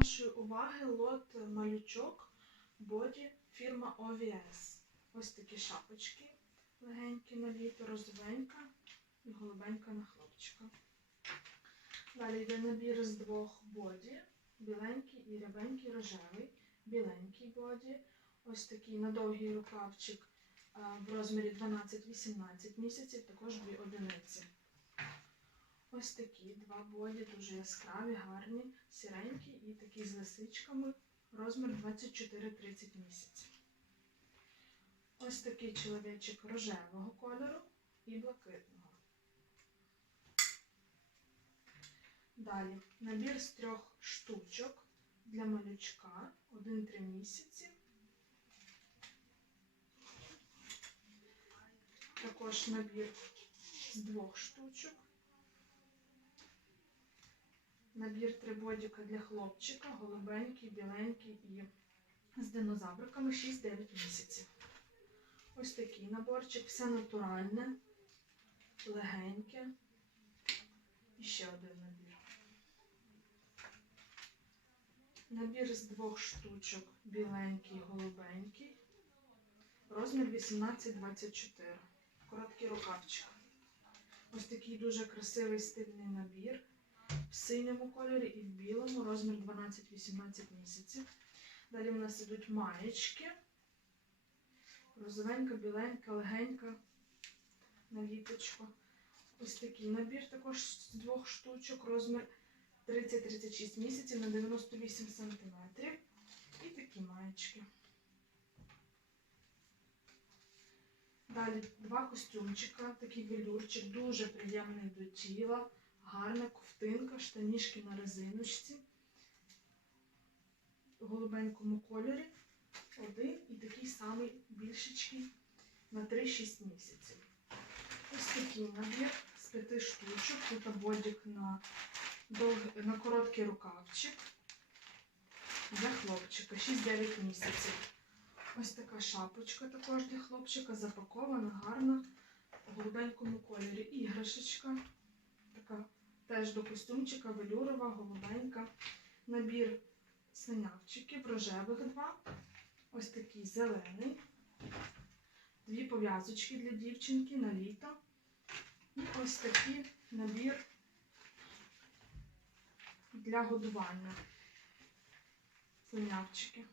вашої уваги лот малючок боді фірма OVS. Ось такі шапочки легенькі на літо, розовенька і голубенька на хлопчика. Далі йде набір з двох боді, біленький і рябенький рожевий, біленький боді, ось такий на довгий рукавчик в розмірі 12-18 місяців, також дві одиниці. Ось такі два боді, дуже яскраві, гарні, сіренькі і такі з лисичками, розмір 24-30 місяців. Ось такий чоловічок рожевого кольору і блакитного. Далі набір з трьох штучок для малючка 1-3 місяці. Також набір з двох штучок. Набір три бодіка для хлопчика, голубенький, біленький і з динозавриками 6-9 місяців. Ось такий наборчик, все натуральне, легеньке. І ще один набір. Набір з двох штучок, біленький, голубенький. Розмір 18-24. Короткий рукавчик. Ось такий дуже красивий стильний набір в синьому кольорі і в білому, розмір 12-18 місяців. Далі в нас ідуть маєчки. Розовенька, біленька, легенька на літочку. Ось такий набір також з двох штучок, розмір 30-36 місяців на 98 сантиметрів. І такі маєчки. Далі два костюмчика, такий велюрчик, дуже приємний до тіла, гарна ковтинка, штанішки на резиночці в голубенькому кольорі. Один і такий самий більшечкий на 3-6 місяців. Ось такий набір з п'яти штучок. Тут бодік на, довг... на короткий рукавчик для хлопчика 6-9 місяців. Ось така шапочка також для хлопчика, запакована, гарна, в голубенькому кольорі. Іграшечка, така теж до костюмчика, велюрова, голубенька. Набір санявчиків, рожевих два. Ось такий зелений. Дві пов'язочки для дівчинки на літо. І ось такий набір для годування. Слинявчики.